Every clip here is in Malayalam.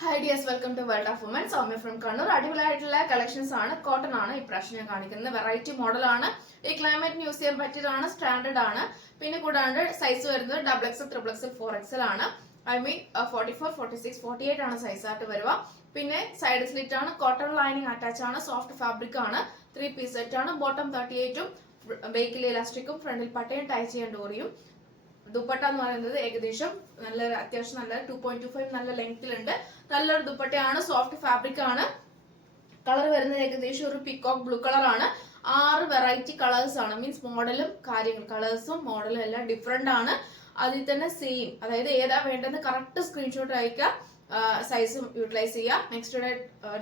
Hi dears, welcome to World of Women. Soumya from Kannur. അടിപൊളിയായിട്ടുള്ള കളക്ഷൻസ് ആണ്, കോട്ടൺ ആണ് ഈ പ്രാവശ്യം ഞാൻ കാണിക്കുന്നത്. വെറൈറ്റി മോഡൽ ആണ്, ഈ ക്ലൈമറ്റ് യൂസ് ചെയ്യാൻ പറ്റിയതാണ്, സ്റ്റാൻഡേർഡ് ആണ്. പിന്നെ കൂടാണ്ട് സൈസ് വരുന്നത് XXL, XXL, 4XL ആണ്. ഐ മീൻ 44, 46, 48 ആണ് സൈസ് ആയിട്ട് വരിക. പിന്നെ സൈഡ് സ്ലിറ്റ് ആണ്, കോട്ടൺ ലൈനിങ് അറ്റാച്ച് ആണ്, സോഫ്റ്റ് ഫാബ്രിക് ആണ്, 3 പീസ് സെറ്റ് ആണ്. ബോട്ടം 38ഉം ബേക്കിൽ ഇലാസ്റ്റിക്കും ഫ്രണ്ടിൽ പട്ടയും ടൈ ചെയ്യാൻ ഡോറിയും. ദുപ്പട്ട എന്ന് പറയുന്നത് ഏകദേശം നല്ല അത്യാവശ്യം നല്ല 2.25 നല്ല ലെങ്തിലുണ്ട്. നല്ലൊരു ദുപ്പട്ടയാണ്, സോഫ്റ്റ് ഫാബ്രിക് ആണ്. കളർ വരുന്നത് ഏകദേശം ഒരു പിക്കോക്ക് ബ്ലൂ കളർ ആണ്. 6 വെറൈറ്റി കളേഴ്സ് ആണ്, മീൻസ് മോഡലും കാര്യങ്ങൾ കളേഴ്സും മോഡലും എല്ലാം ഡിഫറെന്റ് ആണ്. അതിൽ തന്നെ സെയിം, അതായത് ഏതാ വേണ്ടതെന്ന് കറക്റ്റ് സ്ക്രീൻഷോട്ട് അയക്കുക, സൈസും യൂട്ടിലൈസ് ചെയ്യുക. നെക്സ്റ്റ് ഡേ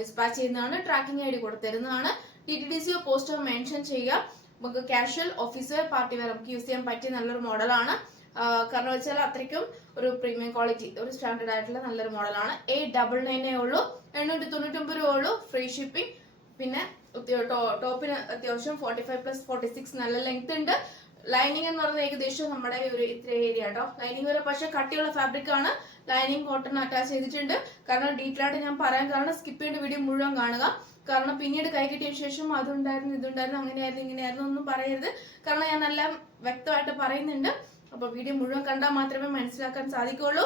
ഡിസ്പാച്ച് ചെയ്യുന്നതാണ്. ട്രാക്കിംഗ് ഐ ഡി കൊടുത്തിരുന്നതാണ്. DTDC പോസ്റ്റർ മെൻഷൻ ചെയ്യുക. നമുക്ക് കാഷ്വൽ ഓഫീസ് പാർട്ടി വെയർ നമുക്ക് യൂസ് ചെയ്യാൻ പറ്റിയ നല്ലൊരു മോഡലാണ്. കാരണം വെച്ചാൽ അത്രയ്ക്കും ഒരു പ്രീമിയം ക്വാളിറ്റി, ഒരു സ്റ്റാൻഡേർഡ് ആയിട്ടുള്ള നല്ലൊരു മോഡലാണ്. 899 ഉള്ളൂ, 899 രൂപ ഉള്ളൂ, ഫ്രീ ഷിപ്പിംഗ്. പിന്നെ ടോപ്പിന് അത്യാവശ്യം 45+46 നല്ല ലെങ്ത് ഉണ്ട്. ലൈനിങ് എന്ന് പറയുന്നത് ഏകദേശം നമ്മുടെ ഒരു ഇത്ര ഏരിയ കേട്ടോ. ലൈനിങ് വരെ പക്ഷെ കട്ടിയുള്ള ഫാബ്രിക് ആണ്. ലൈനിങ് കോട്ടൺ അറ്റാച്ച് ചെയ്തിട്ടുണ്ട്. കാരണം ഡീറ്റെയിൽ ആയിട്ട് ഞാൻ പറയാൻ കാരണം സ്കിപ്പ് ചെയ്യേണ്ട വീഡിയോ മുഴുവൻ കാണുക. കാരണം പിന്നീട് കൈ കിട്ടിയ ശേഷം അതുണ്ടായിരുന്നു ഇതുണ്ടായിരുന്നു അങ്ങനെയായിരുന്നു ഇങ്ങനെയായിരുന്നു ഒന്നും പറയരുത്. കാരണം ഞാൻ എല്ലാം വ്യക്തമായിട്ട് പറയുന്നുണ്ട്. അപ്പൊ വീഡിയോ മുഴുവൻ കണ്ടാൽ മാത്രമേ മനസ്സിലാക്കാൻ സാധിക്കുള്ളൂ.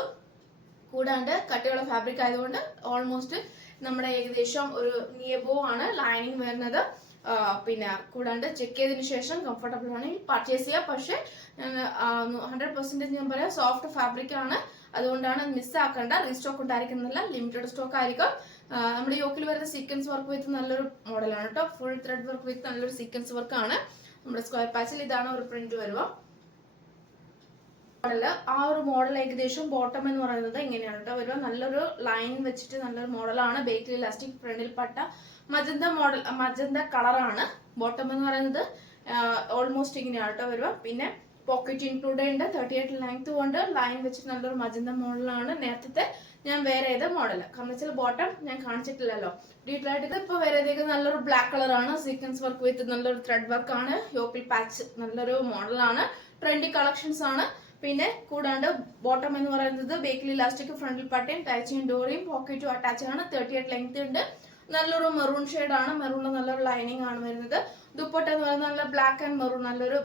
കൂടാണ്ട് കട്ടിയുള്ള ഫാബ്രിക് ആയതുകൊണ്ട് ഓൾമോസ്റ്റ് നമ്മുടെ ഏകദേശം ഒരു നിയബോ ആണ് ലൈനിങ് വരുന്നത്. പിന്നെ കൂടാണ്ട് ചെക്ക് ചെയ്തതിനു ശേഷം കംഫർട്ടബിൾ ആണെങ്കിൽ പർച്ചേസ് ചെയ്യാം. പക്ഷെ 100% ഞാൻ പറയാം സോഫ്റ്റ് ഫാബ്രിക് ആണ്, അതുകൊണ്ടാണ് മിസ്സാക്കേണ്ട. റീസ്റ്റോക്ക് ഉണ്ടായിരിക്കുന്നില്ല, ലിമിറ്റഡ് സ്റ്റോക്ക് ആയിരിക്കും. നമ്മുടെ യോക്കിൽ വരുന്ന സീക്വൻസ് വർക്ക് വിത്ത് നല്ലൊരു മോഡലാണ് കേട്ടോ. ഫുൾ ത്രെഡ് വർക്ക് വിത്ത് നല്ലൊരു സീക്വൻസ് വർക്ക് ആണ്. നമ്മുടെ സ്ക്വയർ പാച്ചിൽ ഇതാണ് ഒരു പ്രിന്റ് വരുക. ആ ഒരു മോഡൽ ഏകദേശം ബോട്ടം എന്ന് പറയുന്നത് ഇങ്ങനെയാണ് കേട്ടോ വരിക. നല്ലൊരു ലൈൻ വെച്ചിട്ട് നല്ലൊരു മോഡലാണ്. ബേക്കിൽ ഇലാസ്റ്റിക്, ഫ്രണ്ടിൽ പട്ട, മജന്ത മോഡൽ, മജന്ത കളറാണ്. ബോട്ടം എന്ന് പറയുന്നത് ഓൾമോസ്റ്റ് ഇങ്ങനെയാണ് കേട്ടോ വരിക. പിന്നെ പോക്കറ്റ് ഇൻക്ലൂഡ് ഉണ്ട്. 38 ലെങ്ത് കൊണ്ട് ലൈൻ വെച്ചിട്ട് നല്ലൊരു മജന്ത മോഡലാണ്. നേരത്തെ ഞാൻ വേറെ ഏത് മോഡൽ കാരണം വെച്ചാൽ ബോട്ടം ഞാൻ കാണിച്ചിട്ടില്ലല്ലോ ഡീറ്റെയിൽ ആയിട്ട്. ഇപ്പൊ വേറെ നല്ലൊരു ബ്ലാക്ക് കളറാണ്, സീക്വൻസ് വർക്ക് വിത്ത് നല്ലൊരു ത്രെഡ് വർക്ക് ആണ്. യോക്കിൽ പാച്ച് നല്ലൊരു മോഡലാണ്. ട്രെൻഡി കളക്ഷൻസ് ആണ്. പിന്നെ കൂടാണ്ട് ബോട്ടം എന്ന് പറയുന്നത് ബേക്കിൽ ഇലാസ്റ്റിക്, ഫ്രണ്ടിൽ പട്ടയും ടൈ ചെയ്യാൻ ഡോറിയും പോക്കറ്റും അറ്റാച്ച് ആണ്. 38 ലെങ്ത് ഉണ്ട്. നല്ലൊരു മെറൂൺ ഷെയ്ഡ് ആണ്. മെറൂണിൽ നല്ലൊരു ലൈനിങ് ആണ് വരുന്നത്. ദുപ്പട്ട എന്ന് പറയുന്നത് നല്ല ബ്ലാക്ക് ആൻഡ് മെറൂൺ, നല്ലൊരു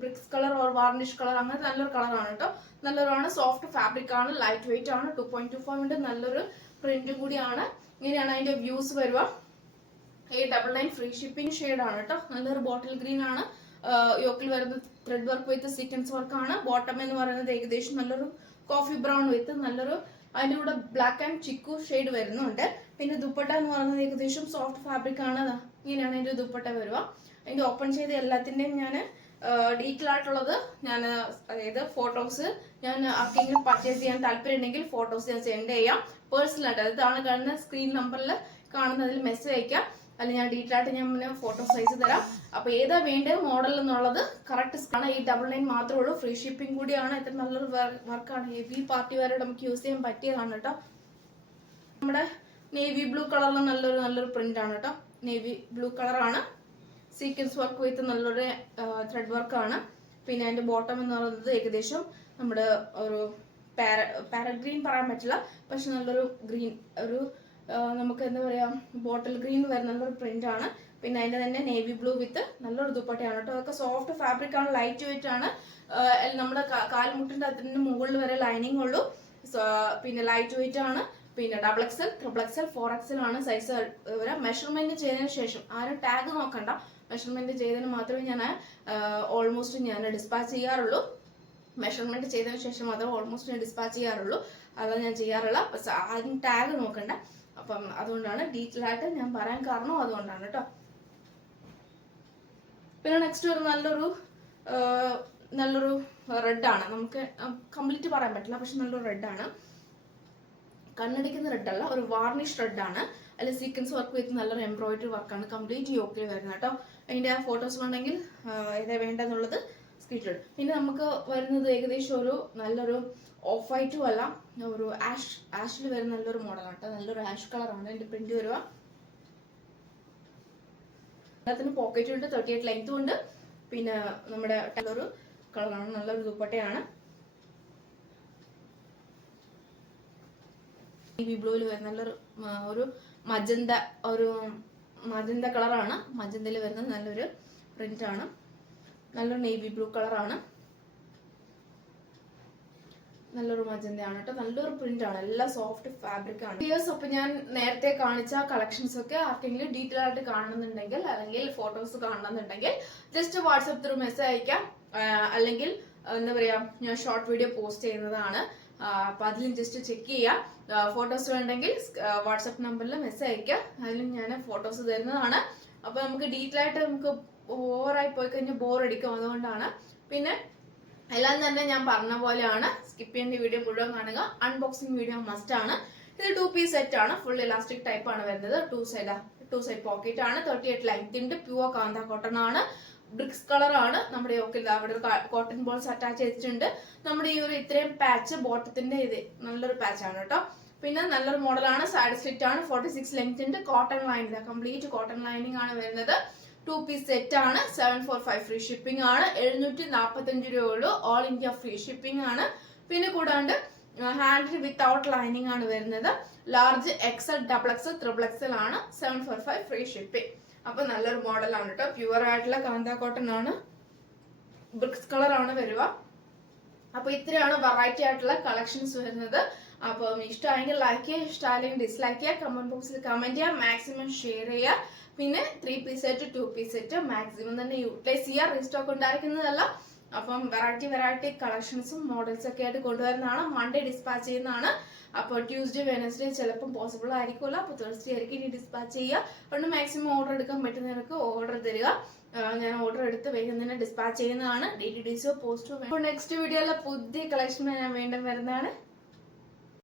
bricks colour or varnish colour, അങ്ങനെ നല്ലൊരു കളറാണ് കേട്ടോ. നല്ലൊരു സോഫ്റ്റ് ഫാബ്രിക് ആണ്, ലൈറ്റ് വെയിറ്റ് ആണ്. 2.25 ഉണ്ട്. നല്ലൊരു പ്രിന്റും കൂടിയാണ്. ഇങ്ങനെയാണ് അതിന്റെ വ്യൂസ് വരുക. 899 ഫ്രീ ഷിപ്പിംഗ് ഷെയ്ഡ് ആണ് കേട്ടോ. നല്ലൊരു ബോട്ടിൽ ഗ്രീൻ ആണ്. യോക്കിൽ വരുന്ന thread work with sequence work ആണ്. ബോട്ടം എന്ന് പറയുന്നത് ഏകദേശം നല്ലൊരു കോഫി ബ്രൗൺ വിത്ത് നല്ലൊരു അതിന്റെ കൂടെ ബ്ലാക്ക് ആൻഡ് ചിക്കു ഷെയ്ഡ് വരുന്നുണ്ട്. പിന്നെ ദുപ്പട്ട എന്ന് പറയുന്നത് ഏകദേശം സോഫ്റ്റ് ഫാബ്രിക് ആണ്. ഇങ്ങനെയാണ് അതിന്റെ ദുപ്പട്ട വരിക. അതിന്റെ ഓപ്പൺ ചെയ്ത് എല്ലാത്തിന്റെയും ഞാൻ ഡീറ്റെയിൽ ആയിട്ടുള്ളത് ഞാൻ, അതായത് ഫോട്ടോസ് ഞാൻ ആർക്കെങ്കിലും പർച്ചേസ് ചെയ്യാൻ താല്പര്യം ഉണ്ടെങ്കിൽ ഫോട്ടോസ് ഞാൻ സെൻഡ് ചെയ്യാം പേഴ്സണൽ ആയിട്ട്. അതാണ് കാണുന്ന സ്ക്രീൻ നമ്പറിൽ കാണുന്നതിൽ മെസ്സേജ് അയക്കാം. അല്ലെങ്കിൽ ഞാൻ ഡീറ്റെയിൽ ആയിട്ട് ഞാൻ ഫോട്ടോ സൈസ് തരാം. അപ്പൊ ഏതാ വേണ്ടത് മോഡൽ എന്നുള്ളത് കറക്റ്റ് ആണ്. 899 മാത്രമേ ഉള്ളൂ, ഫ്രീ ഷിപ്പിംഗ് കൂടിയാണ്. ഇത്ര നല്ലൊരു വർക്കാണ്. ഹെവി പാർട്ടി വെയർ നമുക്ക് യൂസ് ചെയ്യാൻ പറ്റിയതാണ് കേട്ടോ. നമ്മുടെ നേവി ബ്ലൂ കളറിൽ നല്ലൊരു പ്രിന്റ് ആണ് കേട്ടോ. നേവി ബ്ലൂ കളറാണ്. സീക്വൻസ് വർക്ക് വിത്ത് നല്ലൊരു ത്രെഡ് വർക്ക് ആണ്. പിന്നെ അതിന്റെ ബോട്ടം എന്ന് പറയുന്നത് ഏകദേശം നമ്മുടെ ഒരു പാരറ്റ് ഗ്രീൻ പറയാൻ പറ്റില്ല, പക്ഷെ നല്ലൊരു ഗ്രീൻ, ഒരു നമുക്ക് എന്താ പറയാ ബോട്ടിൽ ഗ്രീൻ വരുന്ന നല്ലൊരു പ്രിന്റ് ആണ്. പിന്നെ അതിന്റെ തന്നെ നേവി ബ്ലൂ വിത്ത് നല്ലൊരു ദുപ്പട്ടയാണ് കേട്ടോ. അതൊക്കെ സോഫ്റ്റ് ഫാബ്രിക് ആണ്, ലൈറ്റ് വെയിറ്റ് ആണ്. നമ്മുടെ കാൽമുട്ടിന്റെ അതിന്റെ മുകളിൽ വരെ ലൈനിങ് ഉള്ളൂ. പിന്നെ ലൈറ്റ് വെയിറ്റ് ആണ്. പിന്നെ XXL, XXL, 4XL ആണ് സൈസ് വരാം. മെഷർമെന്റ് ചെയ്തതിനു ശേഷം ആരും ടാഗ് നോക്കണ്ട, മെഷർമെന്റ് ചെയ്തതിന് മാത്രമേ ഞാൻ ഓൾമോസ്റ്റ് ഡിസ്പാച്ച് ചെയ്യാറുള്ളൂ. മെഷർമെന്റ് ചെയ്തതിനു ശേഷം മാത്രമേ ഓൾമോസ്റ്റ് ഞാൻ ഡിസ്പാച്ച് ചെയ്യാറുള്ളൂ. അതാണ് ഞാൻ ചെയ്യാറുള്ള. ആരും ടാഗ് നോക്കണ്ട. അപ്പം അതുകൊണ്ടാണ് ഡീറ്റെയിൽ ആയിട്ട് ഞാൻ പറയാൻ കാരണം, അതുകൊണ്ടാണ് കേട്ടോ. പിന്നെ നെക്സ്റ്റ് ഒരു നല്ലൊരു റെഡ് ആണ്. നമുക്ക് കംപ്ലീറ്റ് പറയാൻ പറ്റില്ല, പക്ഷെ നല്ലൊരു റെഡ് ആണ്. കണ്ണടിക്കുന്ന റെഡ് അല്ല, ഒരു വാർണിഷ് റെഡ് ആണ്. അതിൽ സീക്വൻസ് വർക്ക് വിത്ത് നല്ലൊരു എംബ്രോയിഡറി വർക്കാണ് കംപ്ലീറ്റ് യോക്കിൽ വരുന്നത് കേട്ടോ. അതിന്റെ ആ ഫോട്ടോസ് വേണമെങ്കിൽ ഏതാ വേണ്ടെന്നുള്ളത് സ്ക്രീൻഷോട്ട്. പിന്നെ നമുക്ക് വരുന്നത് ഏകദേശം ഒരു നല്ലൊരു ഓഫ് വൈറ്റും അല്ല, ഒരു ആഷിൽ വരുന്ന നല്ലൊരു മോഡലാണ് കേട്ടോ. നല്ലൊരു ആഷ് കളറാണ് അതിന്റെ പ്രിന്റ് വരിക. എല്ലാത്തിനും പോക്കറ്റും ഉണ്ട്, 38 ലെങ്തും ഉണ്ട്. പിന്നെ നമ്മുടെ നല്ലൊരു കളറാണ്, നല്ലൊരു ദുപ്പട്ടയാണ്. നേവി ബ്ലൂവിൽ വരുന്ന നല്ലൊരു ഒരു മജന്ത കളറാണ്. മജന്തയിൽ വരുന്ന നല്ലൊരു പ്രിന്റ് ആണ്. നല്ലൊരു നേവി ബ്ലൂ കളറാണ്. നല്ലൊരു മജന്തയാണ് കേട്ടോ. നല്ലൊരു പ്രിന്റ് ആണ്. എല്ലാം സോഫ്റ്റ് ഫാബ്രിക് ആണ്. അപ്പൊ ഞാൻ നേരത്തെ കാണിച്ച കളക്ഷൻസ് ഒക്കെ ആർക്കെങ്കിലും ഡീറ്റെയിൽ ആയിട്ട് കാണണമെന്നുണ്ടെങ്കിൽ അല്ലെങ്കിൽ ഫോട്ടോസ് കാണണമെന്നുണ്ടെങ്കിൽ ജസ്റ്റ് വാട്സ്ആപ്പ് ത്രൂ മെസ്സേജ് അയക്കാം. അല്ലെങ്കിൽ എന്താ പറയാ, ഞാൻ ഷോർട്ട് വീഡിയോ പോസ്റ്റ് ചെയ്യുന്നതാണ്. അപ്പൊ അതിലും ജസ്റ്റ് ചെക്ക് ചെയ്യാം. ഫോട്ടോസ് വേണ്ടെങ്കിൽ വാട്സ്ആപ്പ് നമ്പറിൽ മെസ്സേജ് അയക്കാം. അതിലും ഞാൻ ഫോട്ടോസ് തരുന്നതാണ്. അപ്പൊ നമുക്ക് ഡീറ്റെയിൽ ആയിട്ട് നമുക്ക് ഓവറായി പോയി കഴിഞ്ഞാൽ ബോർ അടിക്കും. അതുകൊണ്ടാണ്. പിന്നെ എല്ലാം തന്നെ ഞാൻ പറഞ്ഞ പോലെയാണ്. സ്കിപ്പ് ചെയ്യേണ്ട വീഡിയോ മുഴുവൻ കാണുക. അൺബോക്സിംഗ് വീഡിയോ മസ്റ്റ് ആണ്. ഇത് 2 പീസ് സെറ്റ് ആണ്. ഫുൾ ഇലാസ്റ്റിക് ടൈപ്പ് ആണ് വരുന്നത്. ടു സൈഡ് പോക്കറ്റ് ആണ്. 38 ലെങ്ത് ഉണ്ട്. പ്യുവർ കാന്ത കോട്ടൺ ആണ്. ബ്രിക്സ് കളർ ആണ്. നമ്മുടെ യോക്കിൽ അവിടെ ഒരു കോട്ടൺ ബോൾസ് അറ്റാച്ച് ചെയ്തിട്ടുണ്ട്. നമ്മുടെ ഈ ഒരു ഇത്രയും പാച്ച് ബോട്ടത്തിന്റെ ഇത് നല്ലൊരു പാച്ച് ആണ് കേട്ടോ. പിന്നെ നല്ലൊരു മോഡലാണ്. സൈഡ് സ്ലിറ്റ് ആണ്. 46 ലെങ്ത് ഉണ്ട്. Cotton lining, complete cotton lining ആണ് വരുന്നത്. 2 പീസ് സെറ്റ് ആണ്. 745 ഫ്രീ ഷിപ്പിംഗ് ആണ്. 745 രൂപയുള്ളൂ. ഓൾ ഇന്ത്യ ഫ്രീ ഷിപ്പിംഗ് ആണ്. പിന്നെ കൂടാണ്ട് ഹാൻഡിൽ വിത്തൗട്ട് ലൈനിങ് ആണ് വരുന്നത്. ലാർജ് XL, XXL, XXL ആണ്. 745 ഫ്രീ ഷിപ്പിംഗ്. അപ്പൊ നല്ലൊരു മോഡലാണ് കേട്ടോ. പ്യുവർ ആയിട്ടുള്ള കാന്ത കോട്ടൺ ആണ്. ബ്രിക്സ് കളർ ആണ് വരിക. അപ്പൊ ഇത്രയാണ് വെറൈറ്റി ആയിട്ടുള്ള കളക്ഷൻസ് വരുന്നത്. അപ്പം ഇഷ്ടമായെങ്കിൽ ലൈക്ക് ചെയ്യുക, ഇഷ്ടമായില്ലെങ്കിൽ ഡിസ്ലൈക്ക് ചെയ്യുക, കമന്റ് ബോക്സിൽ കമന്റ് ചെയ്യുക, മാക്സിമം ഷെയർ ചെയ്യുക. പിന്നെ 3 piece set 2 piece set maximum തന്നെ യൂട്ടിലൈസ് ചെയ്യുക. റീസ്റ്റോക്ക് ഉണ്ടായിരിക്കുന്നതല്ല. അപ്പം വെറൈറ്റി കളക്ഷൻസും മോഡൽസ് ഒക്കെ ആയിട്ട് കൊണ്ടുവരുന്നതാണ്. മൺഡേ ഡിസ്പാച്ച് ചെയ്യുന്നതാണ്. അപ്പോൾ ട്യൂസ്ഡേ വെനസ്ഡേ ചിലപ്പം പോസിബിൾ ആയിരിക്കില്ല. അപ്പോൾ തേഴ്സ്ഡേ ആയിരിക്കും ഇനി ഡിസ്പാച്ച് ചെയ്യുക. അതുകൊണ്ട് മാക്സിമം ഓർഡർ എടുക്കാൻ പറ്റുന്നവർക്ക് ഓർഡർ തരിക. ഞാൻ ഓർഡർ എടുത്ത് വേഗം തന്നെ ഡിസ്പാച്ച് ചെയ്യുന്നതാണ്. DTDCയോ പോസ്റ്റോ. അപ്പോൾ നെക്സ്റ്റ് വീഡിയോയിലെ പുതിയ കളക്ഷൻ ഞാൻ വീണ്ടും വരുന്നതാണ്.